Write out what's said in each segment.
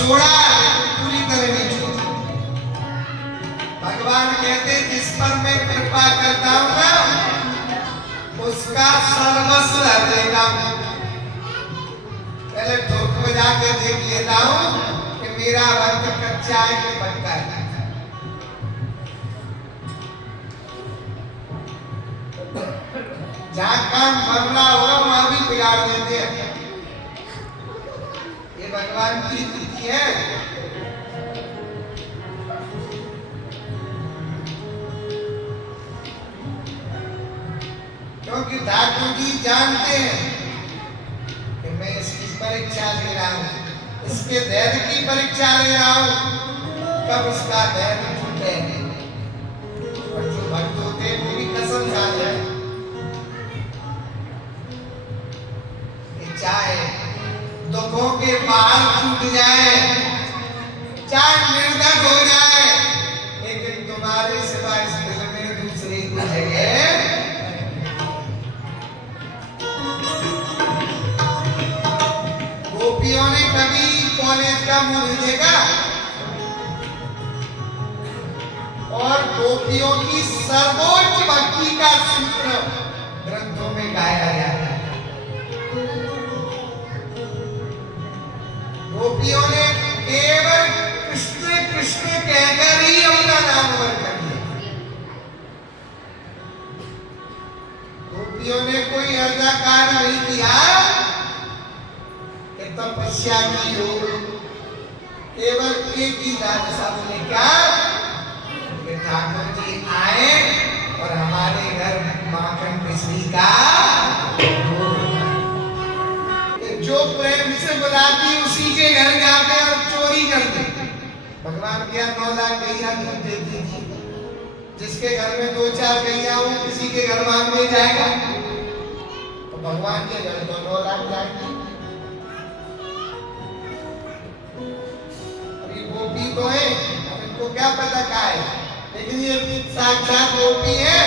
छोड़ा, पूरी तरह नहीं छोड़ा। भगवान कहते जिस पर मैं कृपा करता हूं ना उसका सर्वस्व हर लेता हूं। पहले ठोक बजा के देख लेता हूं कि मेरा भक्त कच्चा है कि पक्का है। जहां काम बन रहा होगा वहां भी बिगाड़ देते हैं। ये भगवान की नीति है। क्योंकि ठाकुर जी जानते हैं कि मैं इसकी परीक्षा ले रहा हूं, इसके धैर्य की परीक्षा ले रहा हूं, कब इसका धैर्य छूटे। और जो भक्त होते हैं वो भी कसम खा जाए, चाहे दुखों के पहाड़ टूट जाए, चाहे निर्धन हो जाए, लेकिन तुम्हारे सिवा इस दिल में दूसरी कोई जगह। गोपियों ने कभी कॉलेज का मुंह नहीं देखा और गोपियों की सर्वोच्च भक्ति का सूत्र ग्रंथों में गाया गया है। गोपियों ने केवल कृष्ण कृष्ण कहकर ही अपना नाम वर कर दिया। गोपियों ने कोई ऐसा कार्य नहीं किया कि तपस्या की हो, केवल एक ही दादा ने क्या कि ठाकुर जी आए और हमारे घर माखन मिश्री का जो प्रेम से बुलाती उसी के घर जाते और चोरी करते। भगवान क्या 9 लाख गैया दूध देती थी, जिसके घर में 2-4 गैया हो किसी के घर मांगने जाएगा तो भगवान के घर तो 9 लाख जाएगी। अभी गोपी तो है, अब इनको क्या पता क्या है, लेकिन ये साक्षात गोपी है।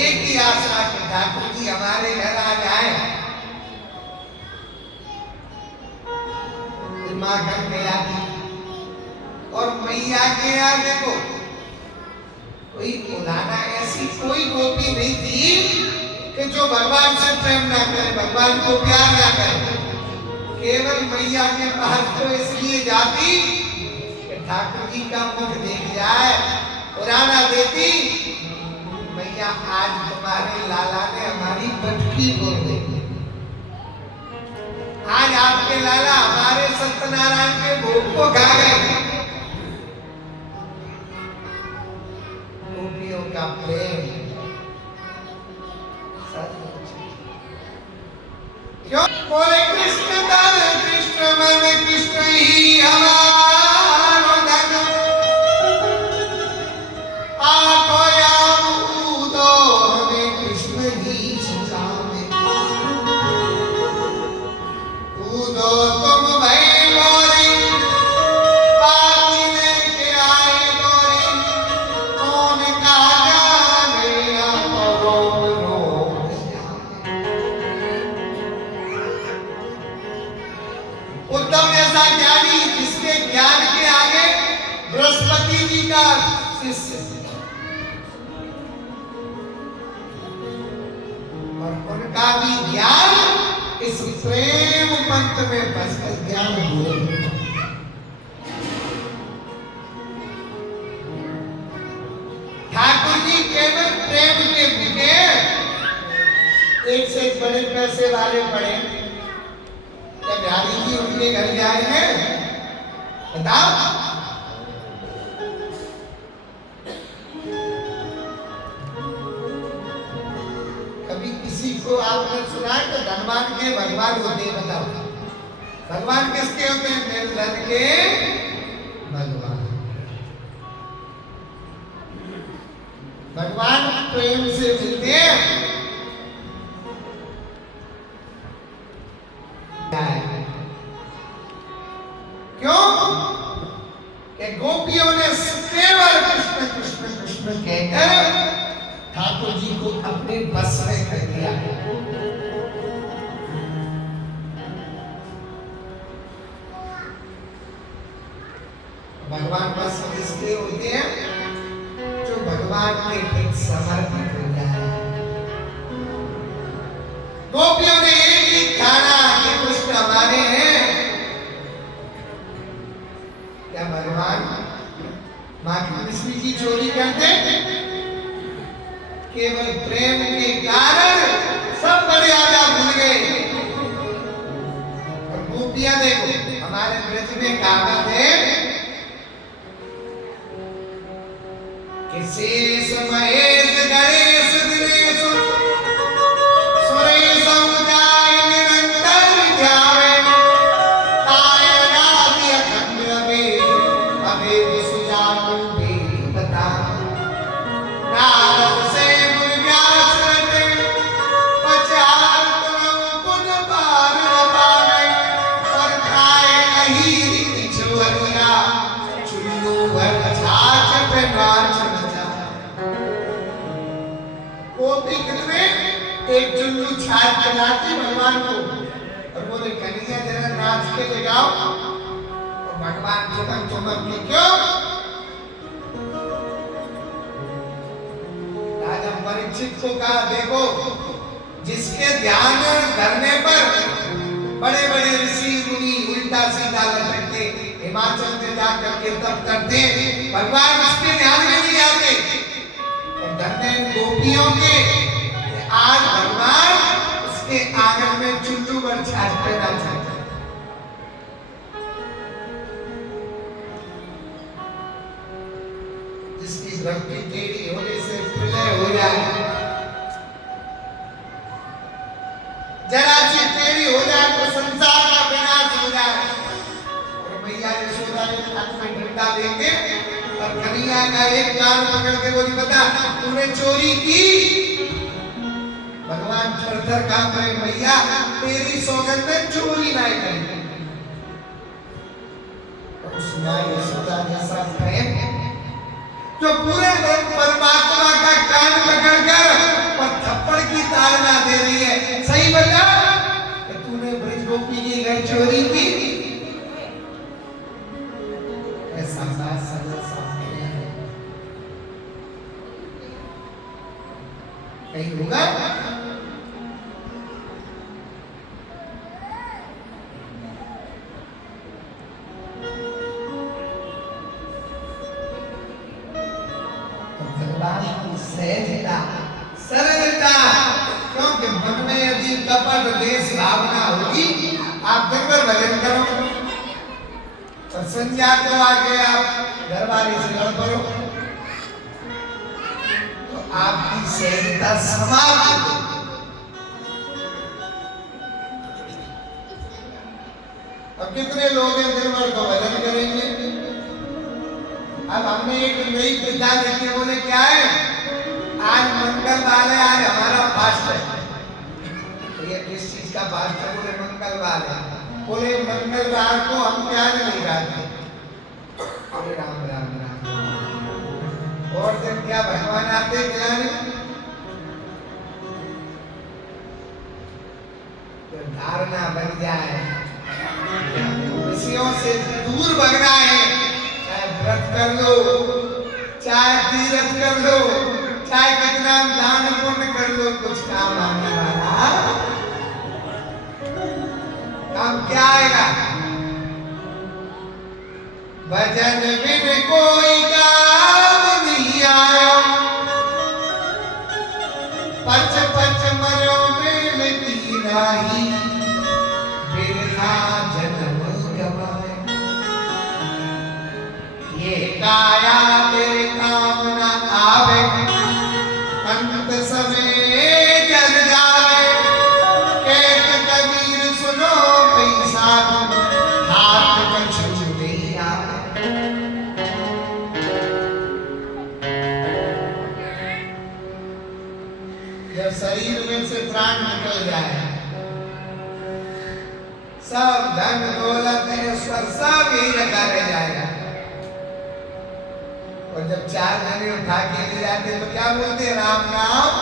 एक ही आशा कि ठाकुर जी हमारे घर आ जाए। माँ घर में आती और मैया के आगे को कोई बुलाना, ऐसी कोई गोपी नहीं थी कि जो भगवान से प्रेम ना करे, भगवान को प्यार ना करे। केवल मैया के पास तो इसलिए जाती कि ठाकुर जी का मुख देख जाए, पुराना देती। मैया आज तुम्हारे लाला ने हमारी पटकी बोल दी, आज आपके लाला हमारे सत्यनारायण के भोग को खा गए। गोपियों का प्रेम क्यों बोले कृष्ण दान कृष्ण मन कृष्ण ही हमारो धन, आठो यामूदो हमें कृष्ण ही सुनावे। कूदो तुम भई मोरी, बाकी लेके आए गोरी, कौन कहा जाने आपको रोम रोम श्यामे। उद्धव जैसा ज्ञानी जिसके ज्ञान के आगे बृहस्पति जी का शिष्य और उनका भी ज्ञान इस प्रेम पंथ में बसकर ज्ञान हुए। ठाकुर जी केवल प्रेम के भूखे, एक से एक बड़े पैसे वाले पड़े। क्या बिहारी जी उनके घर जाएंगे? बताओ। कभी किसी को आपने सुना है तो धनवान के भगवान होते हैं? बताओ, भगवान किसके होते हैं? मेरे धन के भगवान। भगवान प्रेम से मिलते हैं। क्यों? कि गोपियों ने केवल कृष्ण कृष्ण कृष्ण कहकर ठाकुर जी को अपने बस में कर दिया। भगवान बस किसके होते हैं? जो भगवान के प्रति समर्पित हो जाए। गोपियों ने एक ही ठाना कि कृष्ण हमारे हैं। क्या भगवान माँ की मिश्री की चोरी करते? केवल प्रेम के कारण सब मर्यादा भूल गए। और गोपियां देखो, हमारे ब्रज में कहावत है कि शेष महेश गणेश दिनेश सुरेश समुदाय निरंतर ध्यावे, कायन आदि अखंड अभेद अभेद सुजानु भेद बता। नारद से मुनि व्यास रटे, पचार तुम पुन पार न पावे। पर खाए नहीं रीति छुअरिया, चुल्लू भर छाछ पे नाच नचा। गोपी कितने एक चुल्लू छाछ चलाती भगवान को और बोले कन्हैया जरा नाच के दिखाओ। और भगवान चुमक चुमक के क्यों? राजा परीक्षित को कहा देखो, जिसके ध्यान करने पर बड़े बड़े ऋषि मुनि उल्टा सीधा लटकते, हिमाचल में जाकर के तप करते, भगवान उसके ध्यान में नहीं आते। और धन्य गोपियों के आज भगवान उसके आंगन में चुल्लू पर छाछ पे नाचते। जिसकी भक्ति टेढ़ी होने से प्रलय हो जाए, जरा सी टेढ़ी हो जाए तो संसार का विनाश हो जाए। और मैया यशोदा ने हाथ में डंडा लेके और कन्हैया का एक कान पकड़ के बोली बता तूने चोरी की। भगवान थर-थर कांप रहे, मैया तेरी सौगंध में चोरी ना करें। उस माँ यशोदा जैसा प्रेम जो पूरे परमात्मा का कान पकड़कर कहीं होगा? सहजता, सरलता, क्योंकि मन में यदि कपट देश भावना होगी, आप दिन भर भजन करो और संध्या को आके आप घरवाली से लड़ पड़ो तो आपकी सहजता समाप्त। अब कितने लोग हैं दिन भर को भजन करेंगे? अब हमने एक नई प्रथा देखी, बोले क्या है, आज मंगलवार है, आज हमारा फास्ट है। तो ये किस चीज का फास्ट है? बोले मंगलवार है। बोले मंगलवार को हम प्याज नहीं खाते। अरे राम राम राम। और दिन क्या भगवान आते खिलाने? तो धारणा बन जाए विषयों से दूर भगना है। व्रत कर लो, चाहे तीर्थ कर लो, चाहे कितना दान पुण्य कर लो, कुछ काम आने वाला काम क्या आएगा? भजन बिन कोई काम नहीं आया, पच पच मरो मिलती नहीं, बिरहा जन्म गवाए। ये काया तेरे काम न आवे, अंत समय जल जावे। कहत कबीर सुनो पैसा हाथ कछु नहीं आवे। जब शरीर में से प्राण निकल जाए, सब धन दौलत ऐश्वर्य सब यही रखा रह जाएगा। और जब चार जने उठा के ले जाते तो क्या बोलते हैं? राम नाम।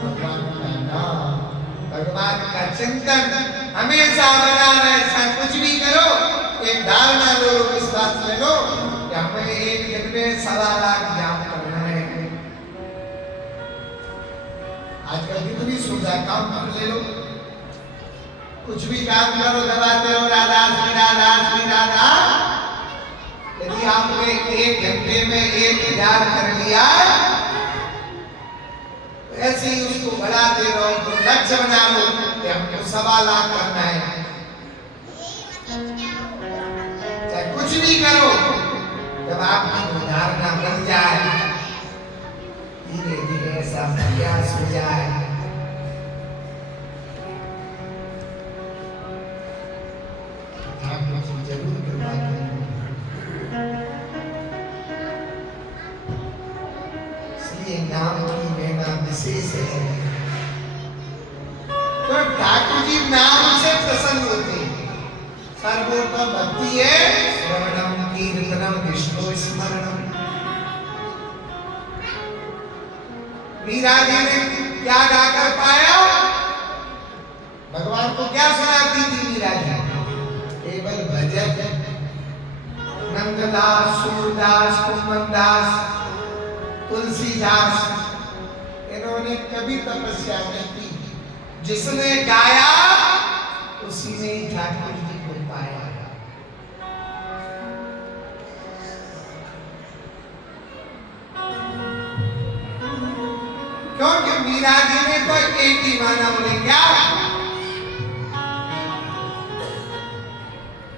भगवान का नाम, भगवान का चिंतन हमेशा बना रहे। कुछ भी करो, एक धारणा लो, विश्वास ले लो कि हमें एक दिन में 1.25 लाख जाप करना है। आजकल कितनी सुविधा, काम ले लो, कुछ भी काम करो, दबाते हो राधा श्री राधा श्री राधा। यदि आपने 1 घंटे में 1000 कर लिया, ऐसे ही उसको बढ़ाते रहो। तो लक्ष्य बना लो कि हमको 1.25 लाख करना है। चाहे कुछ भी करो, जब आपकी धारणा बन जाए, धीरे धीरे ऐसा प्रयास हो जाए, जरूर करवाते हैं। इसलिए नाम की महिमा विशेष है। तो ठाकुर जी नाम से प्रसन्न होते हैं। सर्वोत्तम भक्ति है श्रवणम कीर्तनम विष्णु स्मरणम। मीरा जी ने क्या गाकर पाया? भगवान को क्या सुनाती थी मीरा जी? केवल भजन। नंददास, सूरदास, कुंभनदास, तुलसीदास, इन्होंने कभी तपस्या नहीं की। जिसने गाया उसी ने ही ठाकुर जी को पाया। क्योंकि मीरा जी ने तो एक ही माना, बोले क्या